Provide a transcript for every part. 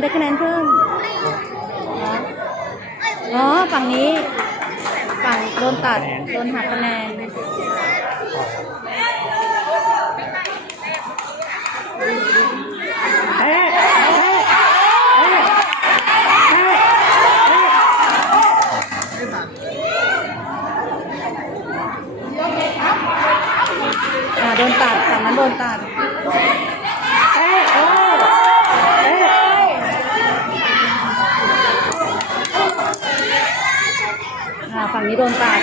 ได้คะแนนเพิ่มอ๋อ ฝั่งนี้ ฝั่งโดนตัด โดนหักคะแนน่ะ ฝั่งนี้โดนตัด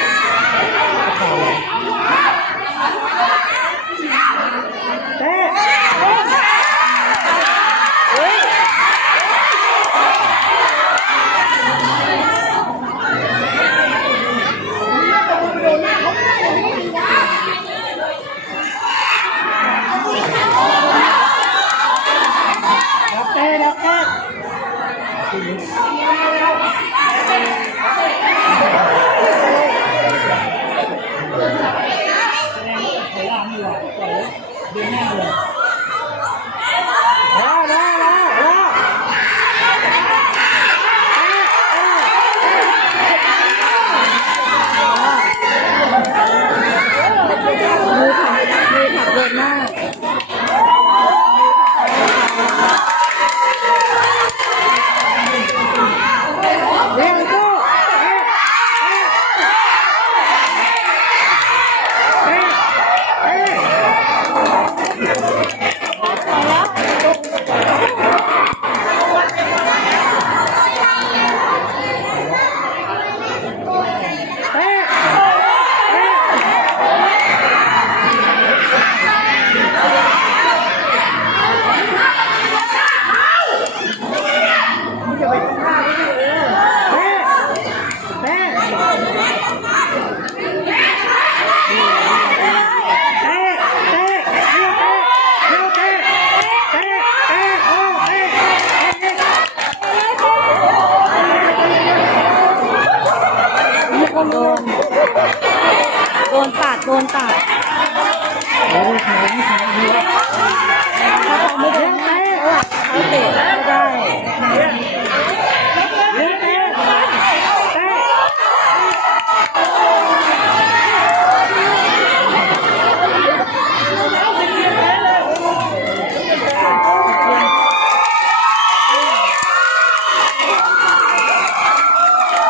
โดนโดนตัดโดนตัดโอ้โห